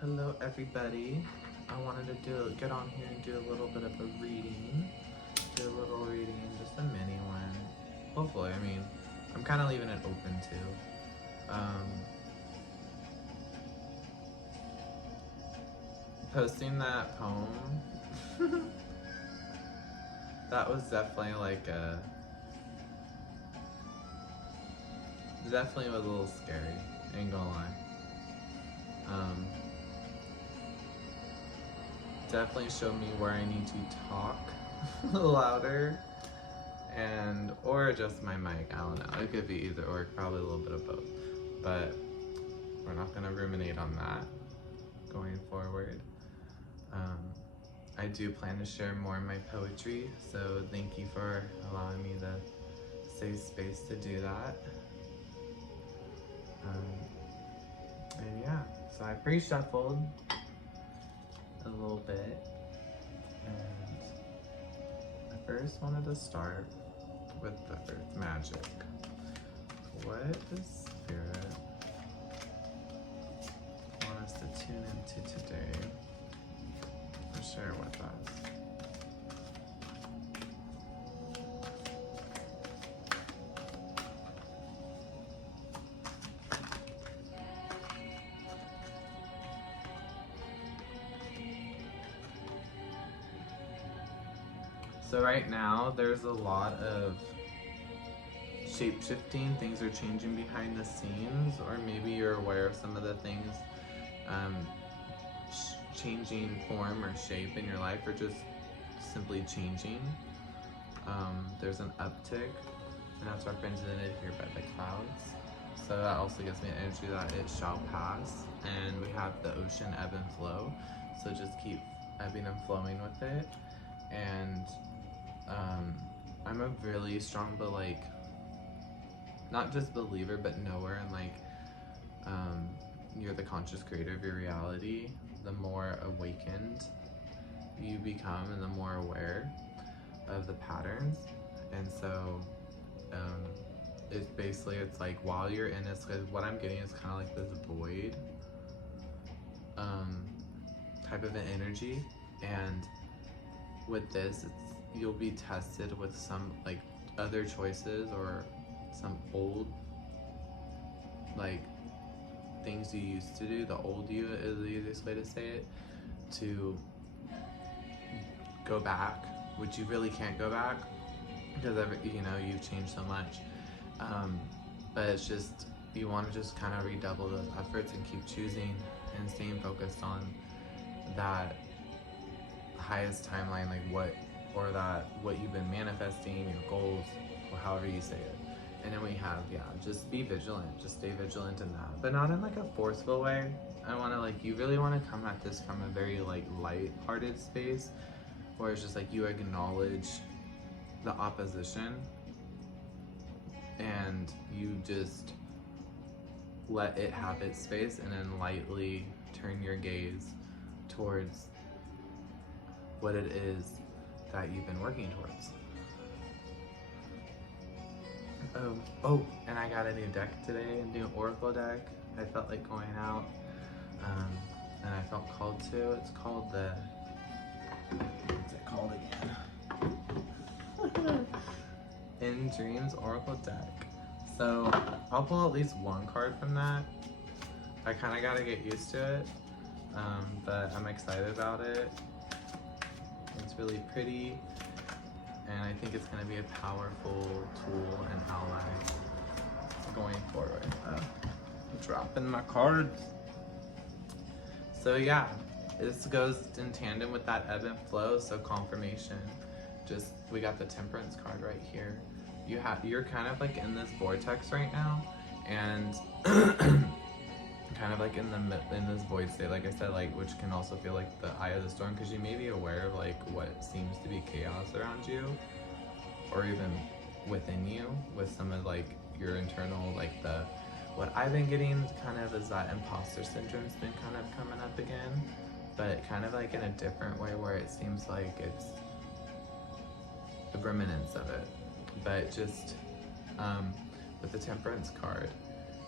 Hello everybody. I wanted to get on here and do a little bit of a reading. Do a little reading, just a mini one. Hopefully, I mean, I'm kind of leaving it open too. Posting that poem, that was definitely definitely was a little scary, ain't gonna lie. Um, Definitely showed me where I need to talk louder and or adjust my mic. I don't know. It could be either or, probably a little bit of both. But we're not gonna ruminate on that going forward. Um, I do plan to share more of my poetry, so thank you for allowing me the safe space to do that. And yeah, so I pre-shuffled a little bit, and I first wanted to start with the earth magic. What does Spirit want us to tune into today and share with us? So right now, there's a lot of shape-shifting. Things are changing behind the scenes, or maybe you're aware of some of the things um, changing form or shape in your life, or just simply changing. There's an uptick, and that's represented here by the clouds. So that also gives me an energy that it shall pass. And we have the ocean ebb and flow. So just keep ebbing and flowing with it. And I'm a really strong, but like, not just believer, but knower, and like, you're the conscious creator of your reality. The more awakened you become and the more aware of the patterns. And so it's basically, it's like while you're in this, because what I'm getting is kind of like this void type of an energy. And with this, you'll be tested with some like other choices or some old like things you used to do. The old you is the easiest way to say it, to go back, which you really can't go back because you've changed so much. But it's just, you want to just kind of redouble those efforts and keep choosing and staying focused on that highest timeline, like what you've been manifesting, your goals, or however you say it. And then we have, just be vigilant, just stay vigilant in that, but not in like a forceful way. I want to you really want to come at this from a very like light-hearted space, where it's just like you acknowledge the opposition and you just let it have its space, and then lightly turn your gaze towards what it is that you've been working towards. And I got a new deck today, a new Oracle deck. I felt like going out, and I felt called to. It's called what's it called again? In Dreams Oracle deck. So I'll pull at least one card from that. I kind of gotta get used to it, but I'm excited about it. It's really pretty, and I think it's going to be a powerful tool and ally going forward. Dropping my cards. So yeah, this goes in tandem with that ebb and flow. So confirmation. Just, we got the Temperance card right here. You're kind of like in this vortex right now, and kind of like in this void state, like I said, like, which can also feel like the eye of the storm, because you may be aware of like what seems to be chaos around you, or even within you, with some of like your internal, like what I've been getting kind of is that imposter syndrome's been kind of coming up again, but kind of like in a different way, where it seems like it's the remnants of it. But just with the Temperance card,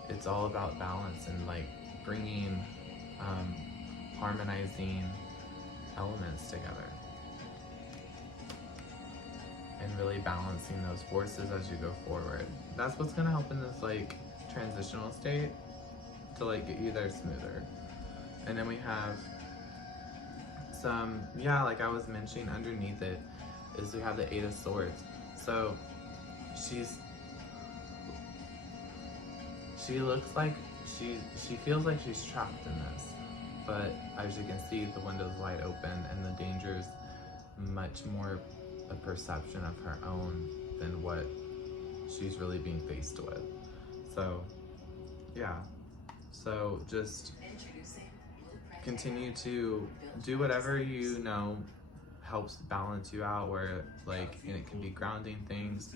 it's all about balance and like bringing harmonizing elements together and really balancing those forces as you go forward. That's what's gonna help in this like transitional state to like get you there smoother. And then we have some, yeah, like I was mentioning underneath it is we have the Eight of Swords. So she looks like she feels like she's trapped in this, but as you can see, the window's wide open and the danger is much more a perception of her own than what she's really being faced with. So yeah, so just continue to do whatever you know helps balance you out, where like, and it can be grounding things,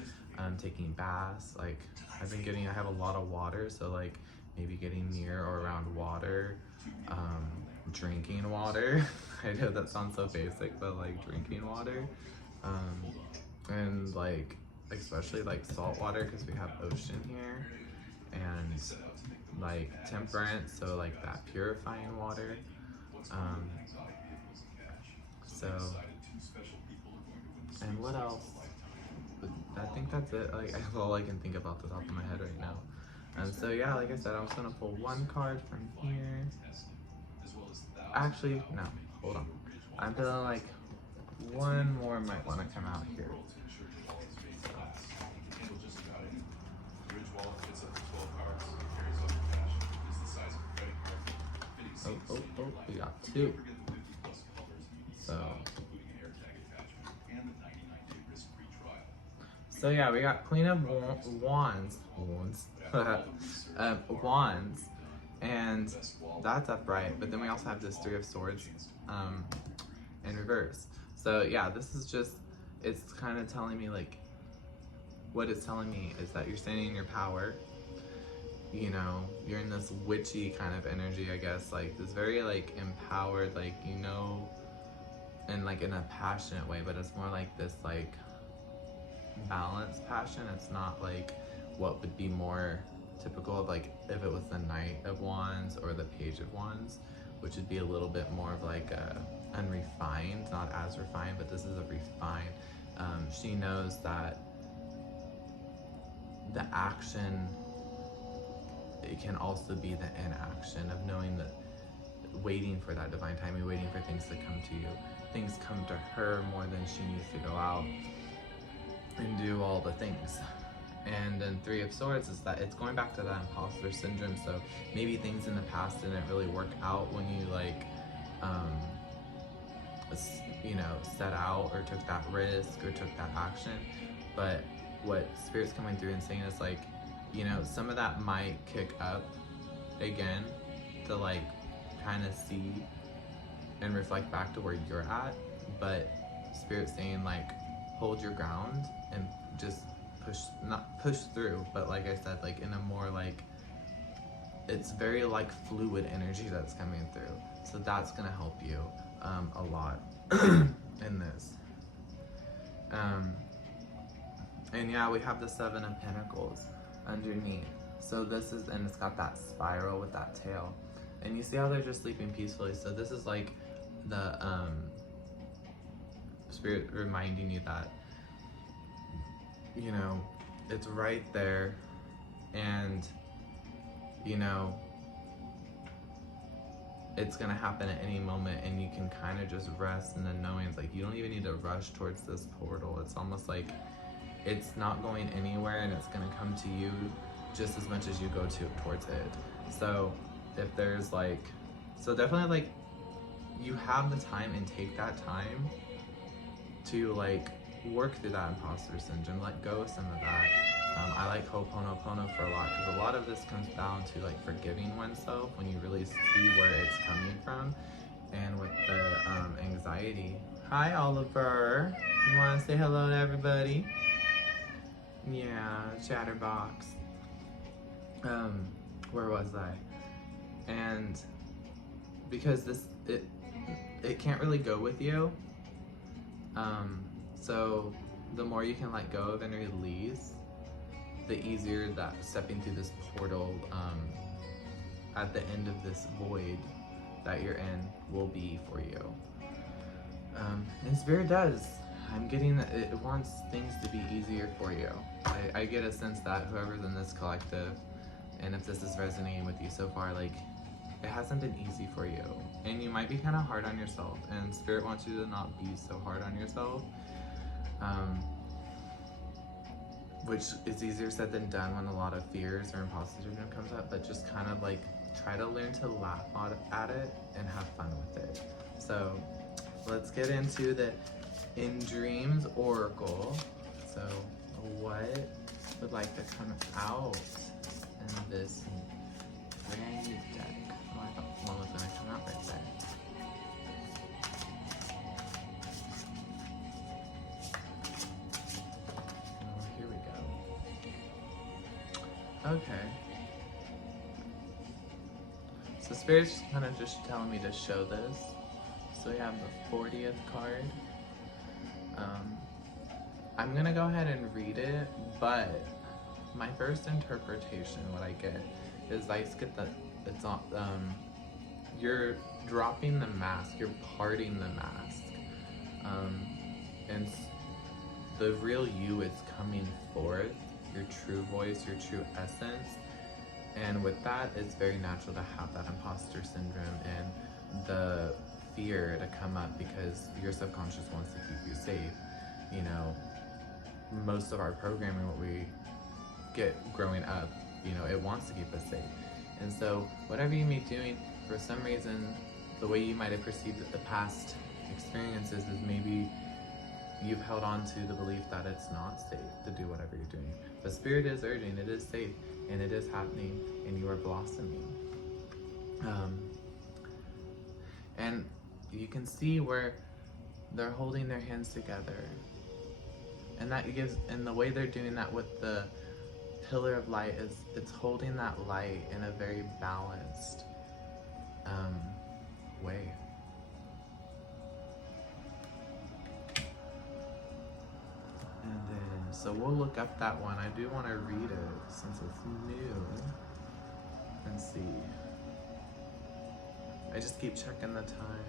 taking baths. Like I have a lot of water, so like maybe getting near or around water, drinking water. I know that sounds so basic, but like drinking water, and like especially like salt water because we have ocean here, and like temperance, so like that purifying water. So, and what else? I think that's it. Like that's all I can think about the top of my head right now. And so yeah, like I said, I'm just gonna pull one card from here. Actually, no, hold on. I'm feeling like one more might want to come out here. Oh, we got two. So yeah, we got Queen of Wands, and that's upright. But then we also have this Three of Swords, in reverse. So yeah, this is just, it's kind of telling me like, what it's telling me is that you're standing in your power. You know, you're in this witchy kind of energy, I guess, like this very like empowered, like, you know, and like in a passionate way, but it's more like this like balanced passion. It's not like what would be more typical of like if it was the Knight of Wands or the Page of Wands, which would be a little bit more of like a unrefined, not as refined, but this is a refined. She knows that the action, it can also be the inaction of knowing that, waiting for that divine timing, waiting for things to come to you. Things come to her more than she needs to go out and do all the things. And then Three of Swords is that it's going back to that imposter syndrome. So maybe things in the past didn't really work out when you like, you know, set out or took that risk or took that action. But what Spirit's coming through and saying is like, you know, some of that might kick up again to like kind of see and reflect back to where you're at. But Spirit's saying like, hold your ground and just push, not push through, but like I said, like in a more like, it's very like fluid energy that's coming through. So that's gonna help you a lot in this. And yeah, we have the Seven of Pentacles underneath. So this is, and it's got that spiral with that tail. And you see how they're just sleeping peacefully. So this is like the Spirit reminding you that, you know, it's right there, and you know, it's gonna happen at any moment, and you can kind of just rest in the knowing, like you don't even need to rush towards this portal. It's almost like it's not going anywhere, and it's gonna come to you just as much as you go towards it. So if there's like, so definitely like you have the time and take that time to like work through that imposter syndrome, let go of some of that. I like Ho'oponopono for a lot, because a lot of this comes down to like forgiving oneself when you really see where it's coming from. And with the anxiety. Hi Oliver, you want to say hello to everybody? Yeah, Chatterbox. Where was I? And because this, it can't really go with you. So the more you can let go of and release, the easier that stepping through this portal at the end of this void that you're in will be for you. And Spirit does. I'm getting that it wants things to be easier for you. I get a sense that whoever's in this collective, and if this is resonating with you so far, like, it hasn't been easy for you. And you might be kind of hard on yourself, and Spirit wants you to not be so hard on yourself. Which is easier said than done when a lot of fears or imposter syndrome comes up, but just kind of like try to learn to laugh at it and have fun with it. So let's get into the In Dreams Oracle. So what would like to come out in this brand new deck? Oh, I thought one was gonna come out right there. Okay. So Spirit's just kind of just telling me to show this. So we have the 40th card. I'm gonna go ahead and read it, but my first interpretation, what I get, is I get that it's on. You're dropping the mask. You're parting the mask, and the real you is coming forth. Your true voice, your true essence. And with that, it's very natural to have that imposter syndrome and the fear to come up because your subconscious wants to keep you safe. You know, most of our programming, what we get growing up, you know, it wants to keep us safe. And so whatever you may be doing, for some reason, the way you might have perceived the past experiences is maybe you've held on to the belief that it's not safe to do whatever you're doing. But Spirit is urging, it is safe, and it is happening, and you are blossoming. And you can see where they're holding their hands together. And that gives, and the way they're doing that with the pillar of light is, it's holding that light in a very balanced way. And then, so we'll look up that one. I do want to read it since it's new and see. I just keep checking the time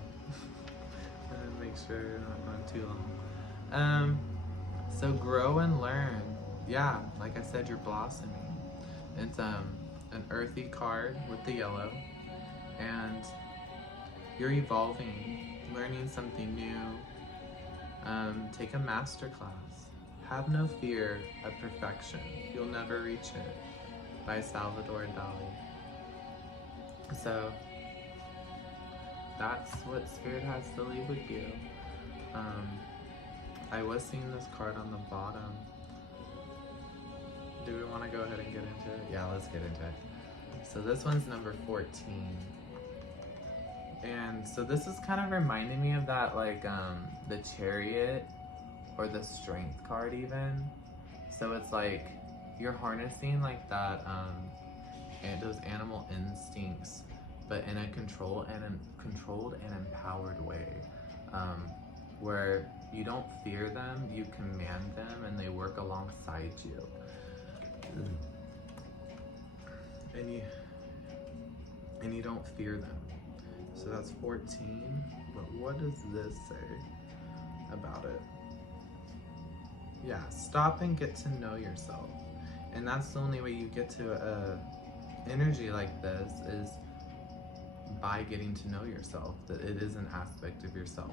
and make sure I'm not going too long. So grow and learn. Yeah, like I said, you're blossoming. It's an earthy card with the yellow, and you're evolving, learning something new. Take a master class. Have no fear of perfection. You'll never reach it. By Salvador Dali. So that's what Spirit has to leave with you. I was seeing this card on the bottom. Do we want to go ahead and get into it? Yeah, let's get into it. So this one's number 14. And so this is kind of reminding me of that, like, the Chariot or the Strength card even. So it's like you're harnessing like that, and those animal instincts, but in a controlled and empowered way, where you don't fear them, you command them, and they work alongside you. And you don't fear them. So that's 14. But what does this say about it? Yeah, stop and get to know yourself. And that's the only way you get to a energy like this, is by getting to know yourself, that it is an aspect of yourself.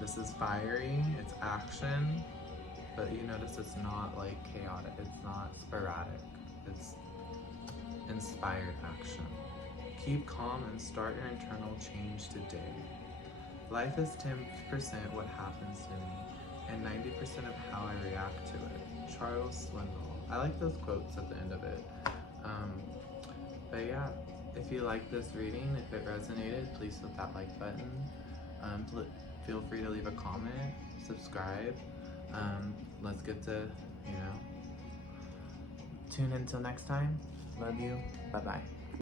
This is fiery, it's action, but you notice it's not like chaotic, it's not sporadic, it's inspired action. Keep calm and start your internal change today. Life is 10% what happens to me, and 90% of how I react to it. Charles Swindoll. I like those quotes at the end of it. But yeah, if you like this reading, if it resonated, please hit that like button. Feel free to leave a comment, subscribe. Let's get to, tune in until next time. Love you. Bye-bye.